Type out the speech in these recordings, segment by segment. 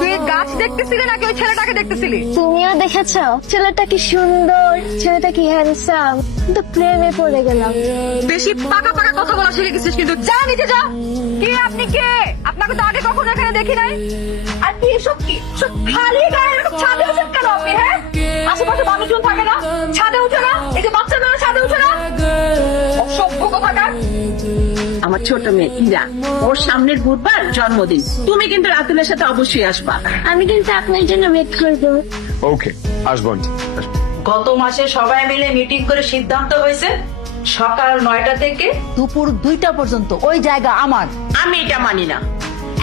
তুই গাছ দেখতেছিলি নাকি ওই ছেলেটাকে দেখতেছিলি? তুমিও দেখেছ? ছেলেটা কি সুন্দর ছেলেটা কি হ্যান্ডসাম কিন্তু প্রেমে পড়ে গেলাম। বেশি পাকা পাকা কথা বলা শিখে গেছিস কিন্তু। যা নিচে যা। কে আপনি কে? আপনাকে তো আগে কখনো এখানে দেখি নাই। আর কি এসব কি? খালি গায়ে এরকম ছাদে উঠেন কেন আপনি হ্যাঁ? আশেপাশে মানুষজন থাকে না? ছাদে উঠে না? এই যে বাচ্চা মেয়েরা ছাদে উঠে না? অসভ্য কথাকার আমার ছোট মেয়ে ইরা। ওর সামনের বুধবার জন্মদিন। তুমি কিন্তু রাতুলের সাথে অবশ্যই আসবা। আমি কিন্তু আপনার জন্য ওয়েট করব। ওকে আসব গত মাসে সবাই মিলে মিটিং করে সিদ্ধান্ত হয়েছে সকাল নয়টা থেকে দুপুর দুইটা পর্যন্ত ওই জায়গা আমার। আমি এটা মানি না।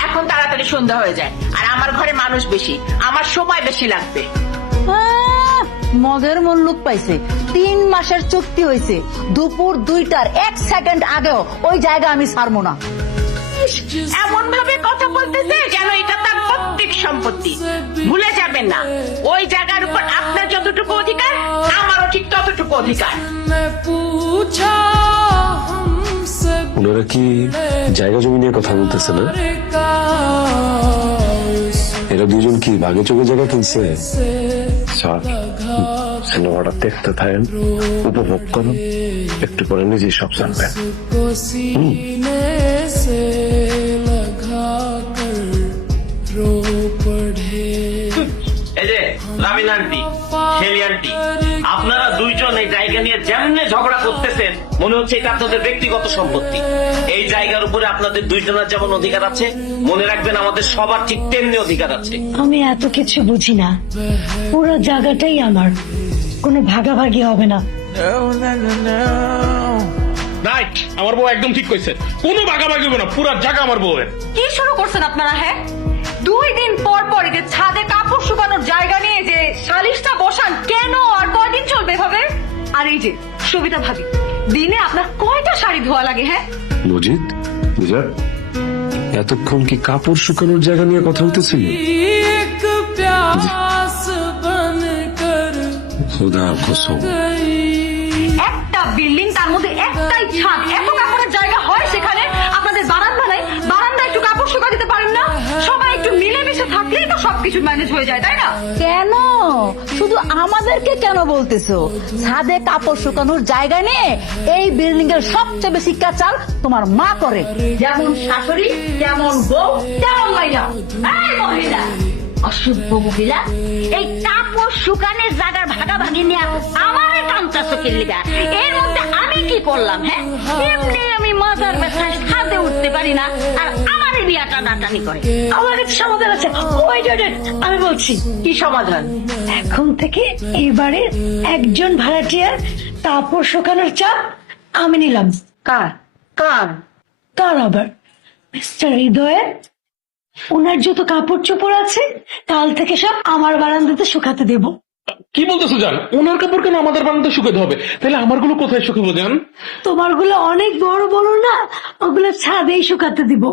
এখন তাড়াতাড়ি সন্ধ্যা হয়ে যায় আর আমার ঘরে মানুষ বেশি আমার সময় বেশি লাগবে। আহ, মদের মূল্যক পাইছে। তিন মাসের চুক্তি হয়েছে দুপুর দুইটার এক সেকেন্ড আগেও ওই জায়গা আমি ছাড়বো না। এমন ভাবে কথা বলতেছে যেন এটা তার প্রত্যেক সম্পত্তি। ভুলে যাবেন না। ওই জায়গার উপর আপনার যতটুকু অধিকার আমারও ঠিক ততটুকু অধিকার। ওনারা কি জায়গা জমি নিয়ে কথা বলতেছে না? এরা দুজন কি ভাগে চোখে জায়গা কিনছে? স্যার সিনেমাটা দেখতে থাকেন উপভোগ করুন একটু করে নিজেই সব জানবেন। এই যে লামিন আন্টি শেলি আন্টি আপনারা দুইজন এই জায়গা নিয়ে যেমনে ঝগড়া করতেছেন মনে হচ্ছে এটা আপনাদের ব্যক্তিগত সম্পত্তি। এই জায়গার উপরে আপনাদের দুইজনের যেমন অধিকার আছে মনে রাখবেন আমাদের সবার ঠিক তেমনি অধিকার আছে। আমি এত কিছু বুঝি না। পুরো জায়গাটাই আমার। কোনো ভাগাভাগি হবে না। রাইট আমার বউ একদম ঠিক কইছে। কোনো বাগাবাগি হবে না পুরা জায়গা আমার বউয়ের। কি শুরু করছেন আপনারা হ্যাঁ? দুই দিন এই যে সবিতা ভাবি দিনে আপনার কয়টা শাড়ি ধোয়া লাগে হ্যাঁ? মজিদ বুঝা এতক্ষণ কি কাপড় শুকানোর জায়গা নিয়ে কথা হতেছিল খোদা কসম। একটা বিল্ডিং তার মধ্যে একটাই ছাদ এত সবকিছু ম্যানেজ হয়ে যায়, তাই না? কেন? শুধু আমাদেরকে কেন বলতেছো? ছাদে কাপড় শুকানোর জায়গা নিয়ে এই বিল্ডিং এর সবচেয়ে বেশি কাচাল তোমার মা করে। যেমন শাশুড়ি, যেমন বউ, তেমন মহিলা। অসভ্য মহিলা, এই কাপড় শুকানের জায়গার ভাগাভাগি নিয়ে আমার কামটা চোখের লিগা? এর আমি কি করলাম হ্যাঁ? আমি মজার ব্যথায় উঠতে পারি না, আর আমার করে। আমার সমাধান আছে। ওয়েট আমি বলছি, কি সমাধান? এখন থেকে এবারে একজন ভাড়াটিয়ার কাপড় শুকানোর চাপ আমি নিলাম। কার? কার? কার আবার? মিস্টার হৃদয়ের ওনার যত কাপড় চোপড় আছে কাল থেকে সব আমার বারান্দাতে শুকাতে দেব। কি বলতেছো, জান? ওনার কাপড় কেন আমাদের বানাতে শুকাতে হবে? তাহলে আমারগুলো কোথায় শুকাবো, জান? তোমারগুলো অনেক বড় বড় না, ওগুলো ছাদেই শুকাতে দিব।